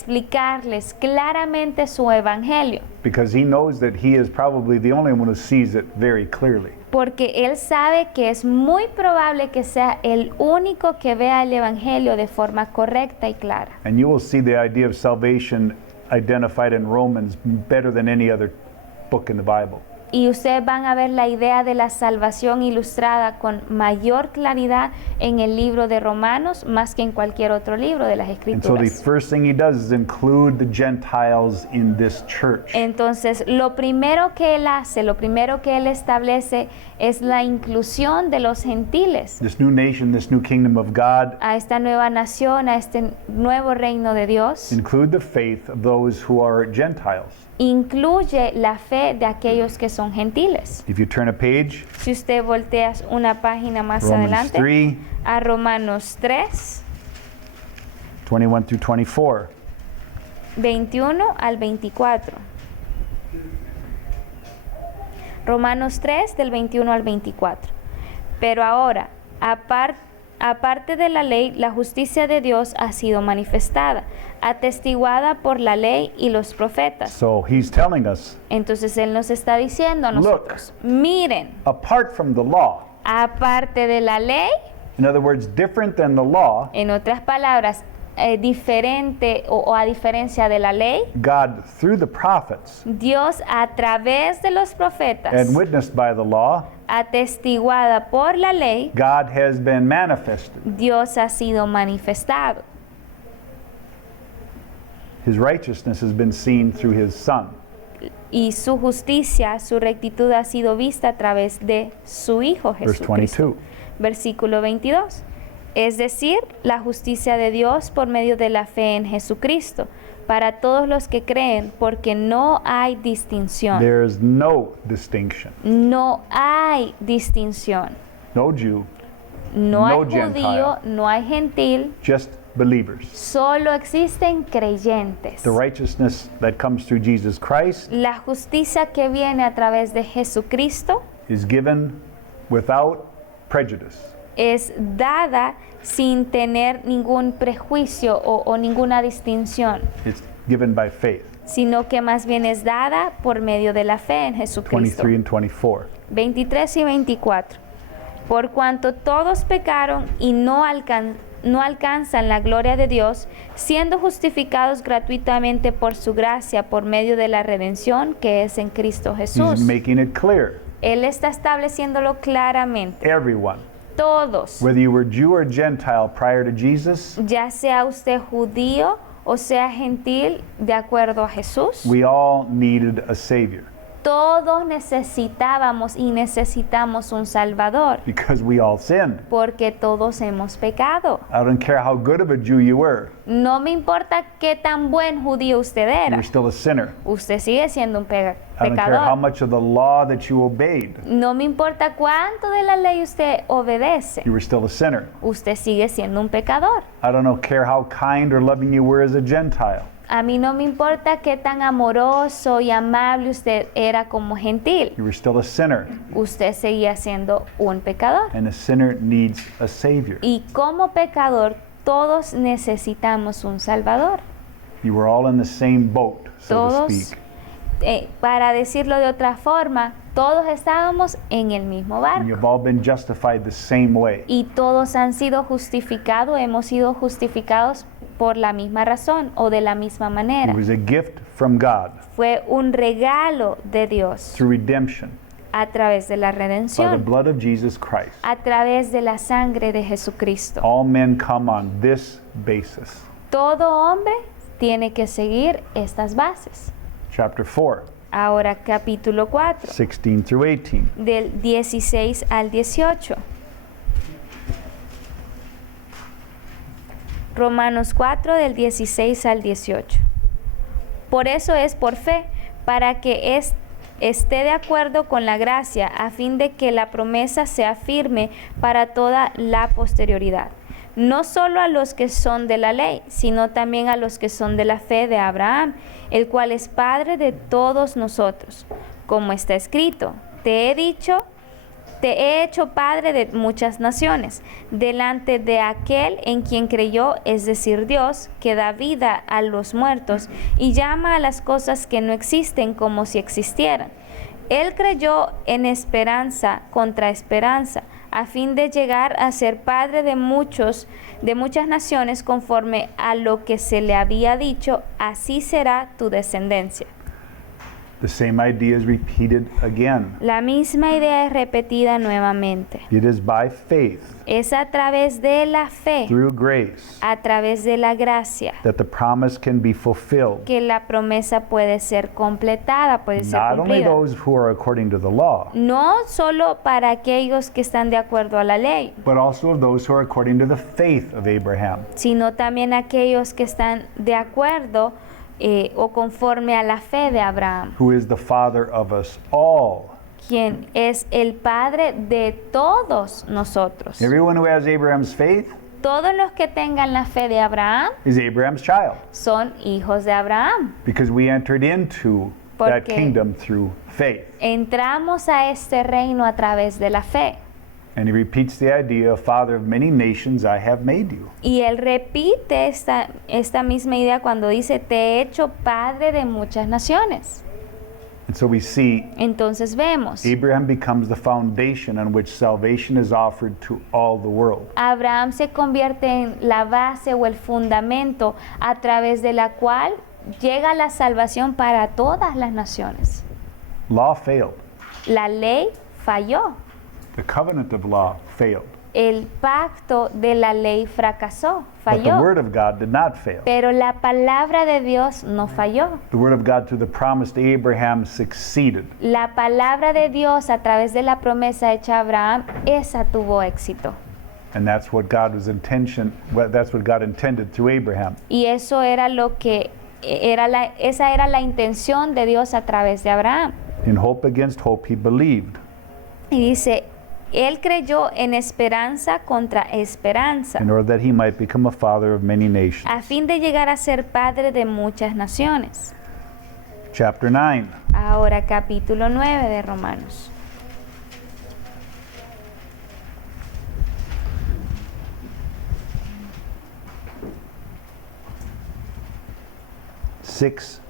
explicarles claramente su evangelio. because he knows that he is probably the only one who sees it very clearly. Porque él sabe que es muy probable que sea el único que vea el evangelio de forma correcta y clara. And you will see the idea of salvation identified in Romans better than any other book in the Bible. Y ustedes van a ver la idea de la salvación ilustrada con mayor claridad en el libro de Romanos más que en cualquier otro libro de las And so the Escrituras. first thing he does is include the Gentiles in this church. Entonces, lo primero que él hace, lo primero que él establece es la inclusión de los gentiles This new nation, this new kingdom of God, a esta nueva nación, a este nuevo reino de Dios. include the faith of those who are Gentiles. Incluye la fe de aquellos que son gentiles. If you turn a page, Si usted voltea una página más Romans adelante 3, a Romanos 3, 21 through 24. 21 al 24. Romanos 3 del 21 al 24. Pero ahora, aparte de la ley, la justicia de Dios ha sido manifestada, atestiguada por la ley y los profetas. So he's telling us, Entonces Él nos está diciendo a nosotros, miren, apart from the law, aparte de la ley, in other words, different than the law, en otras palabras, diferente o a diferencia de la ley, God, through the prophets Dios a través de los profetas, and witnessed by the law, atestiguada por la ley, God has been manifested. Dios ha sido manifestado. His righteousness has been seen through his Son. y su justicia, su rectitud ha sido vista a través de su Hijo Verse Jesucristo. 22. Versículo 22. Es decir, la justicia de Dios por medio de la fe en Jesucristo, para todos los que creen, porque no hay distinción. There is no distinction. No hay distinción. No Jew, No hay No judío, Gentile. no hay gentil, just believers. solo existen creyentes. The righteousness that comes through Jesus Christ La justicia que viene a través de Jesucristo is given without prejudice. es dada sin tener ningún prejuicio o ninguna distinción, It's given by faith. sino que más bien es dada por medio de la fe en Jesucristo. 23 and 24. 23 y 24. Por cuanto todos pecaron y no alcanzan la gloria de Dios, siendo justificados gratuitamente por su gracia por medio de la redención que es en Cristo Jesús. He's making it clear. Él está estableciéndolo claramente. Everyone, Todos, whether you were Jew or Gentile prior to Jesus, ya sea usted judío o sea gentil, de acuerdo a Jesús, we all needed a Savior todos necesitábamos y necesitamos un Salvador, because we all sinned. porque todos hemos pecado. I don't care how good of a Jew you were, No me importa qué tan buen judío usted you era, were still a sinner. usted sigue siendo un I don't care how pecador. much of the law that you obeyed, No me importa cuánto de la ley usted obedece, you were still a sinner. usted sigue siendo un pecador. I don't care how kind or loving you were as a Gentile. A mí no me importa qué tan amoroso y amable usted era como gentil, You were still a sinner, usted seguía siendo un pecador. and a sinner needs a Savior. Y como pecador, todos necesitamos un Salvador. You were all in the same boat, so to Todos, speak. para decirlo de otra forma, todos estábamos en el mismo And barco. you've all been justified the same way. Y todos han sido justificados, hemos sido justificados por la misma razón o de la misma It manera. was a gift from God Fue un regalo de Dios through redemption a través de la by the redención, blood of Jesus Christ. a través de la sangre de Jesucristo. All men come on this basis. Todo hombre tiene que seguir estas bases. Chapter 4, Ahora capítulo 4, 16 through 18. del 16 al 18. Romanos 4 del 16 al 18. Por eso es por fe, para que esté de acuerdo con la gracia, a fin de que la promesa sea firme para toda la posterioridad. No solo a los que son de la ley, sino también a los que son de la fe de Abraham, el cual es Padre de todos nosotros. Como está escrito, te he hecho padre de muchas naciones, delante de aquel en quien creyó, es decir, Dios, que da vida a los muertos y llama a las cosas que no existen como si existieran. Él creyó en esperanza contra esperanza, a fin de llegar a ser padre de muchas naciones, conforme a lo que se le había dicho, así será tu descendencia. The same idea is repeated again. La misma idea es repetida nuevamente. It is by faith, Es a través de la fe, through grace, a través de la gracia, that the promise can be fulfilled. que la promesa puede ser completada, puede ser Not only cumplida. those who are according to the law, No solo para aquellos que están de acuerdo a la ley, but also of those who are according to the faith of Abraham. sino también aquellos que están de acuerdo o conforme a la fe de Abraham, Who is the father of us all. quien es el Padre de todos nosotros. Everyone who has Abraham's faith Todos los que tengan la fe de Abraham is Abraham's child, son hijos de Abraham. because we entered into that Porque kingdom through faith. entramos a este reino a través de la fe. And he repeats the idea of father of many nations, I have made you. Y él repite esta misma idea cuando dice, te he hecho padre de muchas naciones. And so we see Entonces vemos, Abraham becomes the foundation on which salvation is offered to all the world. Abraham se convierte en la base o el fundamento a través de la cual llega la salvación para todas las naciones. Law failed. La ley falló, The covenant of law failed. el pacto de la ley fracasó, But the falló. Word of God did not fail. Pero la palabra de Dios no falló. The Word of God through the promise to Abraham succeeded. La palabra de Dios a través de la promesa hecha a Abraham, esa tuvo éxito. And that's what God was that's what God intended through Abraham. Y eso era lo que esa era la intención de Dios a través de Abraham. In hope against hope, he believed. Y dice, él creyó en esperanza contra esperanza, in order that he might become a father of many nations. a fin de llegar a ser padre de muchas naciones. Chapter 9. Ahora capítulo 9 de Romanos. Six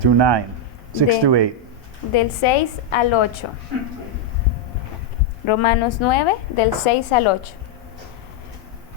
through 9. 6 De- through 8. Del 6 al 8. Romanos 9, del 6 al 8.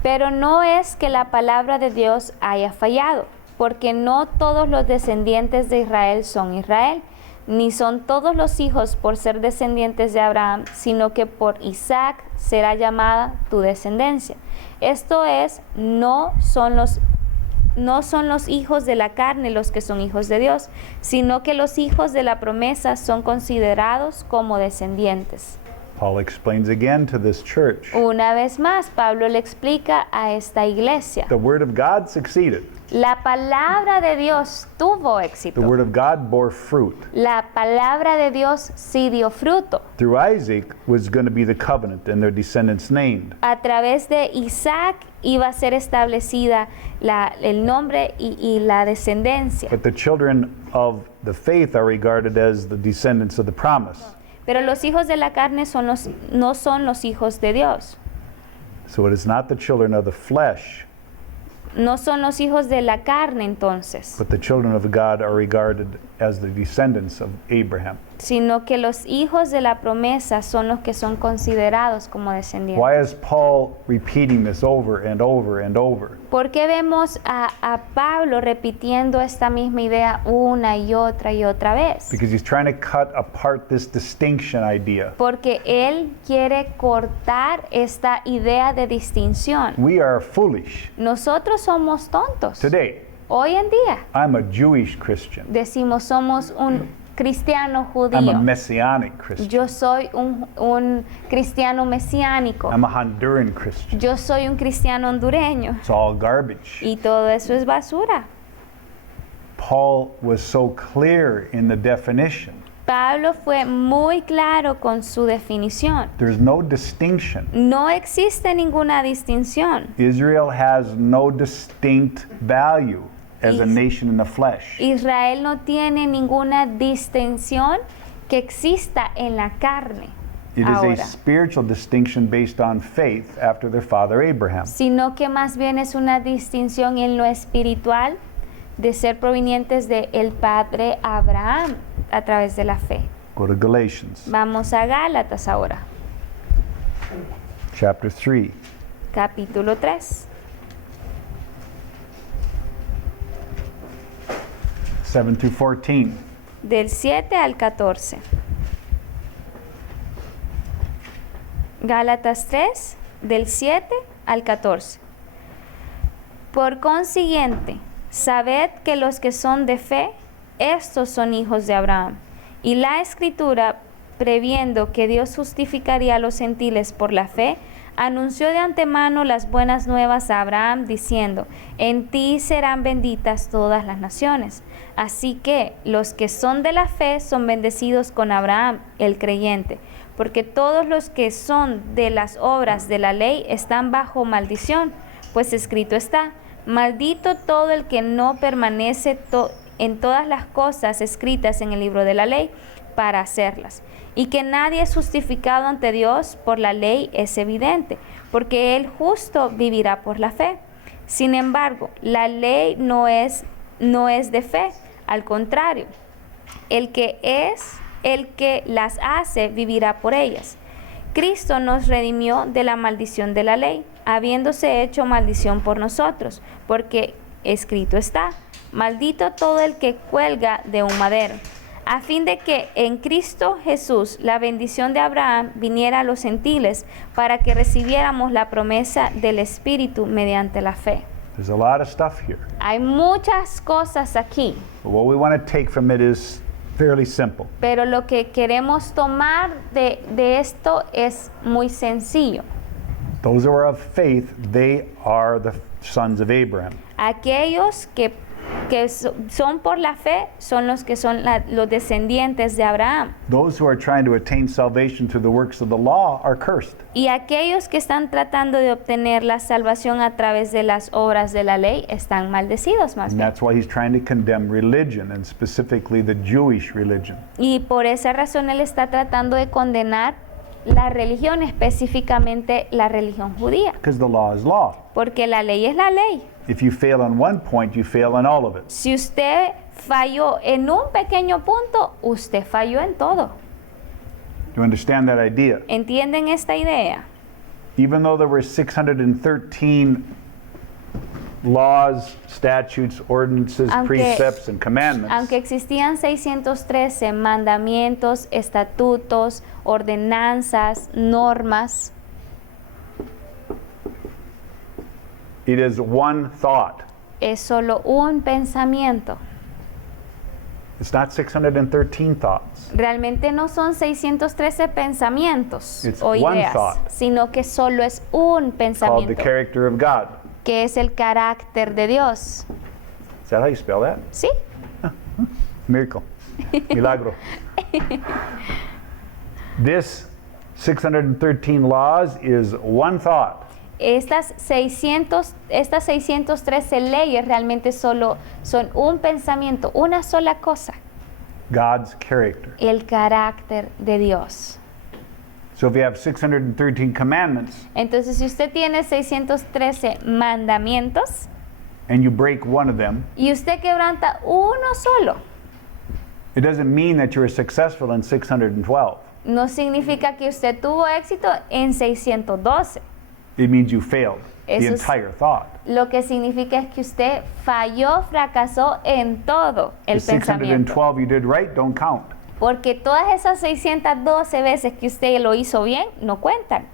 Pero no es que la palabra de Dios haya fallado, porque no todos los descendientes de Israel son Israel, ni son todos los hijos por ser descendientes de Abraham, sino que por Isaac será llamada tu descendencia. Esto es, no son los hijos de la carne los que son hijos de Dios, sino que los hijos de la promesa son considerados como descendientes. Paul explains again to this church. Una vez más, Pablo le explica a esta iglesia. The Word of God succeeded. La palabra de Dios tuvo The éxito. Word of God bore fruit. La palabra de Dios sí dio fruto. Through Isaac was going to be the covenant and their descendants named. A través de Isaac iba a ser establecida el nombre y la descendencia. But the children of the faith are regarded as the descendants of the promise. Pero los hijos de la carne no son los hijos de Dios. So it is not the children of the flesh, No son los hijos de la carne entonces, but the children of God are regarded as the descendants of Abraham. sino que los hijos de la promesa son los que son considerados como descendientes. Why is Paul repeating this over and over and over? ¿Por qué vemos a Pablo repitiendo esta misma idea una y otra vez? Because he's trying to cut apart this distinction idea. Porque él quiere cortar esta idea de distinción. We are foolish. Nosotros somos tontos. Today, Hoy en día I'm a Jewish Christian. decimos somos un cristiano I'm a judío. Messianic Christian. Yo soy un cristiano mesiánico. I'm a Honduran Christian. Yo soy un cristiano hondureño. It's all garbage. Y todo eso es basura. Paul was so clear in the definition. Pablo fue muy claro con su definición. There's no distinction. No existe ninguna distinción. Israel has no distinct value as a Is- nation in the flesh. Israel no tiene ninguna distinción que exista en la carne It is a ahora, spiritual distinction based on faith after their father Abraham. sino que más bien es una distinción en lo espiritual de ser provenientes de el padre Abraham a través de la fe. Go to Galatians Vamos a Gálatas ahora, chapter 3. capítulo 3, 7 through 14. del 7 al 14. Gálatas 3, del 7 al 14. Por consiguiente, sabed que los que son de fe, estos son hijos de Abraham. Y la Escritura, previendo que Dios justificaría a los gentiles por la fe, anunció de antemano las buenas nuevas a Abraham, diciendo, en ti serán benditas todas las naciones. Así que los que son de la fe son bendecidos con Abraham, el creyente, porque todos los que son de las obras de la ley están bajo maldición, pues escrito está, maldito todo el que no permanece en todas las cosas escritas en el libro de la ley para hacerlas. Y que nadie es justificado ante Dios por la ley es evidente, porque el justo vivirá por la fe. Sin embargo, la ley no es de fe, al contrario, el que las hace vivirá por ellas. Cristo nos redimió de la maldición de la ley, habiéndose hecho maldición por nosotros, porque escrito está, maldito todo el que cuelga de un madero, a fin de que en Cristo Jesús la bendición de Abraham viniera a los gentiles para que recibiéramos la promesa del Espíritu mediante la fe. There's a lot of stuff here. Hay muchas cosas aquí, But what we want to take from it is fairly simple. pero lo que queremos tomar de esto es muy sencillo. Those who are of faith, they are the sons of Abraham. Aquellos que son por la fe son los que son los descendientes de Abraham. Those who are trying to attain salvation through the works of the law are cursed. Y aquellos que están tratando de obtener la salvación a través de las obras de la ley están maldecidos más And bien. that's why he's trying to condemn religion, and specifically the Jewish religion. Y por esa razón él está tratando de condenar la religión, específicamente la religión judía, Because the law is law. porque la ley es la ley. If you fail on one point, you fail on all of it. Si usted falló en un pequeño punto, usted falló en todo. You understand that idea? ¿Entienden esta idea? Even though there were 613 laws, statutes, ordinances, precepts, and commandments, Aunque existían 613 mandamientos, estatutos, ordenanzas, normas, it is one thought. es solo un pensamiento. It's not 613 thoughts. Realmente no son 613 pensamientos It's o one ideas, thought. sino que solo es un Called the pensamiento, character of God. que es el carácter de Dios. Is that how you spell that? ¿Sí? Miracle. Milagro. This 613 laws is one thought. Estas 613 leyes realmente solo son un pensamiento, una sola cosa, God's character. el carácter de Dios. So if you have 613 commandments Entonces, si usted tiene 613 mandamientos and you break one of them, y usted quebranta uno solo, it doesn't mean that you're successful in 612. no significa que usted tuvo éxito en 612. It means you failed the Eso es- entire thought. Lo que significa es que usted falló, fracasó en todo el The pensamiento. 612 you did right don't count. Porque todas esas 612 veces que usted lo hizo bien no cuentan,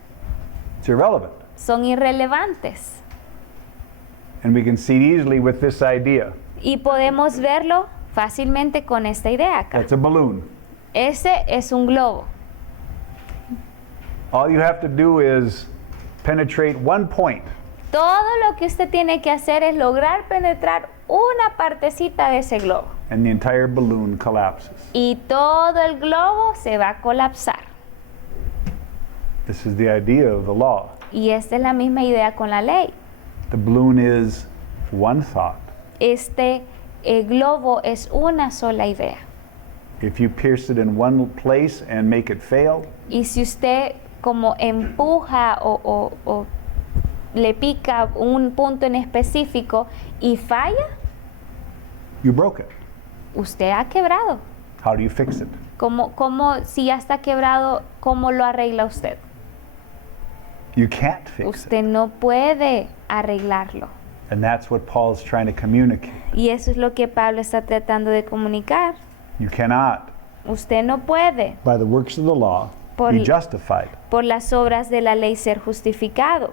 It's irrelevant. son irrelevantes. And we can see it easily with this idea. Y podemos verlo fácilmente con esta idea acá. That's a balloon. Ese es un globo. All you have to do is penetrate one point, Todo lo que usted tiene que hacer es lograr penetrar una partecita de ese globo. and the entire balloon collapses. Y todo el globo se va a colapsar. This is the idea of the law. Y esta es la misma idea con la ley. The balloon is one thought. Este globo es una sola idea. If you pierce it in one place and make it fail, Y si usted como empuja o le pica un punto en específico y falla, you broke it. usted ha quebrado. How do you fix it? Si ya está quebrado, ¿cómo lo arregla usted? You can't fix it. Usted no puede arreglarlo. And that's what Paul's trying to communicate. Y eso es lo que Pablo está tratando de comunicar. You cannot, Usted no puede, by the works of the law, Por- be justified. por las obras de la ley, ser justificado.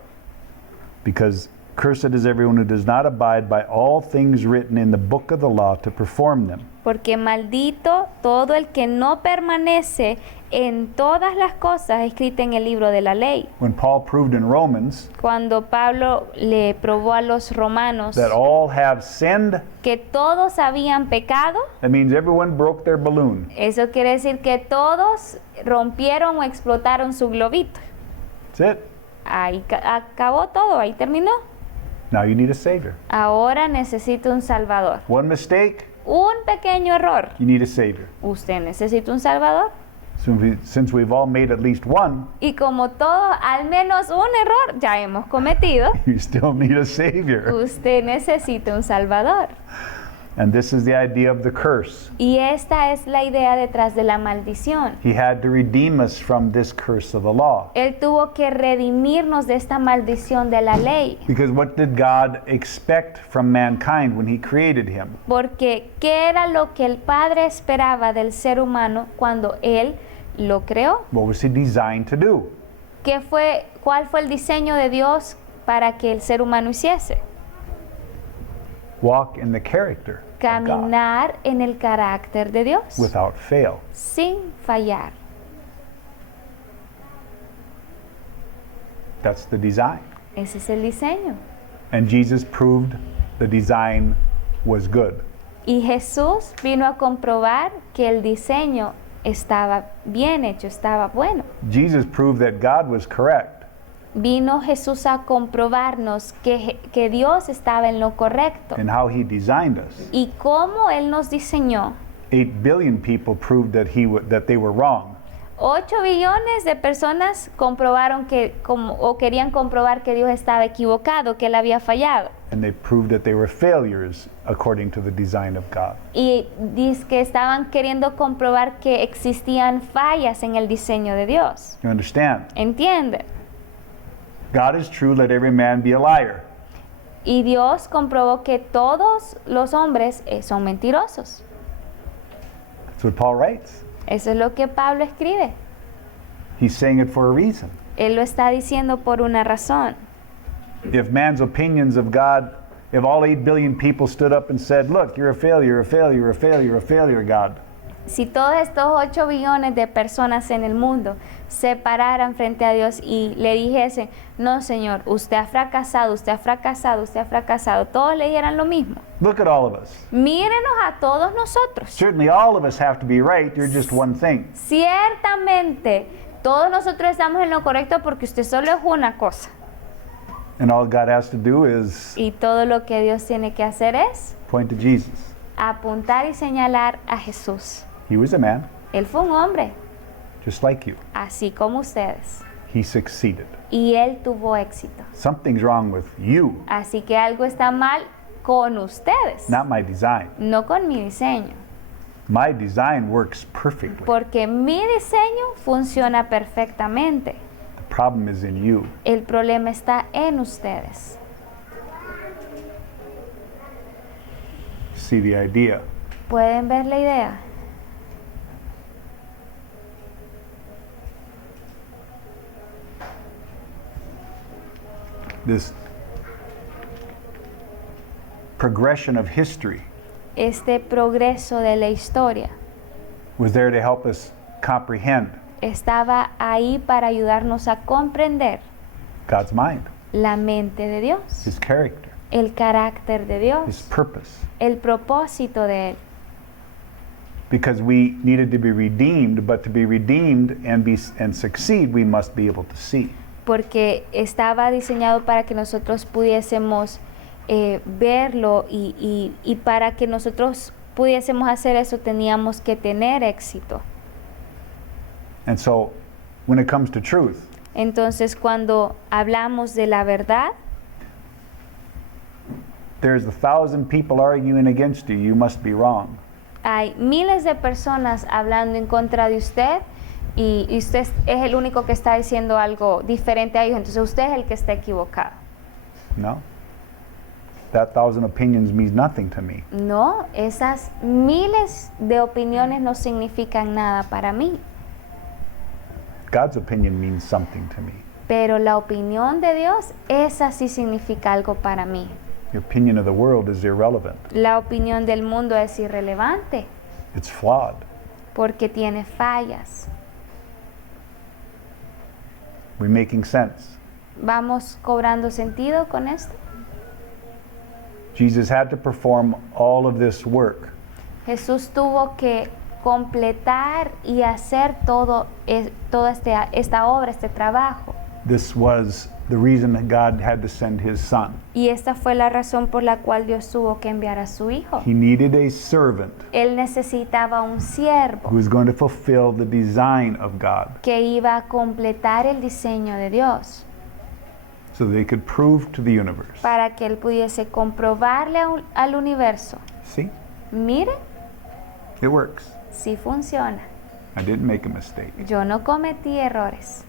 Because cursed is everyone who does not abide by all things written in the book of the law to perform them. Porque maldito todo el que no permanece en todas las cosas escritas en el libro de la ley. When Paul proved in Romans Cuando Pablo le probó a los romanos that all have sinned, que todos habían pecado, that means everyone broke their balloon. eso quiere decir que todos rompieron o explotaron su globito. That's it. Ahí acabó todo, ahí terminó. Now you need a Savior. Ahora necesita un salvador. One mistake, Un pequeño error. you need a Savior. Usted necesita un salvador. Since we've all made at least one, Y como todos, al menos un error ya hemos cometido, you still need a Savior. usted necesita un salvador. And this is the idea of the curse. Y esta es la idea detrás de la maldición. He had to redeem us from this curse of the law. Él tuvo que redimirnos de esta maldición de la ley. Because what did God expect from mankind when he created him? Porque ¿qué era lo que el Padre esperaba del ser humano cuando Él lo creó? What was he designed to do? ¿Cuál fue el diseño de Dios para que el ser humano hiciese? Walk in the character of God Caminar en el carácter de Dios, without fail. sin fallar. That's the design. Ese es el diseño. And Jesus proved the design was good. Y Jesús vino a comprobar que el diseño estaba bien hecho, estaba bueno. Jesus proved that God was correct. Vino Jesús a comprobarnos que Dios estaba en lo correcto. In how he designed us. Y cómo Él nos diseñó. 8 billion people proved that they were wrong. 8 billones de personas comprobaron o querían comprobar que Dios estaba equivocado, que Él había fallado. And they proved that they were failures according to the design of God. Y dice que estaban queriendo comprobar que existían fallas en el diseño de Dios. You understand? ¿Entienden? God is true, let every man be a liar. Y Dios comprobó que todos los hombres son mentirosos. That's what Paul writes. Eso es lo que Pablo escribe. He's saying it for a reason. Él lo está diciendo por una razón. If man's opinions of God, if all 8 billion people stood up and said, look, you're a failure, a failure, a failure, a failure, God. Si todos estos 8 billones de personas en el mundo se pararan frente a Dios y le dijesen, no Señor, usted ha fracasado, usted ha fracasado, usted ha fracasado, todos le dijeran lo mismo. Look at all of us. Mírenos a todos nosotros. Certainly all of us have to be right, you're just one thing. Ciertamente, todos nosotros estamos en lo correcto porque usted solo es una cosa. And all God has to do is Y todo lo que Dios tiene que hacer es point to Jesus. apuntar y señalar a Jesús. He was a man, Él fue un hombre, just like you. así como ustedes. He succeeded. Y Él tuvo éxito. Something's wrong with you, Así que algo está mal con ustedes, not my design. no con mi diseño. My design works perfectly. Porque mi diseño funciona perfectamente. The problem is in you. El problema está en ustedes. See the idea? ¿Pueden ver la idea? This progression of history Este progreso de la historia was there to help us comprehend estaba ahí para ayudarnos a comprender God's mind, la mente de Dios, His character, el carácter de His Dios, purpose. el propósito de Él. Because we needed to be redeemed, but to be redeemed and succeed, we must be able to see. Porque estaba diseñado para que nosotros pudiésemos verlo y para que nosotros pudiésemos hacer eso teníamos que tener éxito. And so, when it comes to truth, Entonces, cuando hablamos de la verdad, there's 1,000 people arguing against you. You must be wrong. hay miles de personas hablando en contra de usted y usted es el único que está diciendo algo diferente a ellos, entonces usted es el que está equivocado. No? That 1,000 opinions means nothing to me. No, esas miles de opiniones no significan nada para mí, God's opinion means something to me. pero la opinión de Dios, esa sí significa algo para mí. The opinion of the world is irrelevant. La opinión del mundo es irrelevante It's flawed. porque tiene fallas. We're making sense. ¿Vamos cobrando sentido con esto? Jesus had to perform all of this work Jesús tuvo que completar y hacer toda esta obra, este trabajo. This was the reason that God had to send His Son. Y esta fue la razón por la cual Dios tuvo que enviar a su Hijo. He needed a servant Él necesitaba un siervo who was going to fulfill the design of God que iba a completar el diseño de Dios so they could prove to the universe. para que Él pudiese comprobarle al universo. See? Mire, It works. sí funciona. I didn't make a mistake. Yo no cometí errores.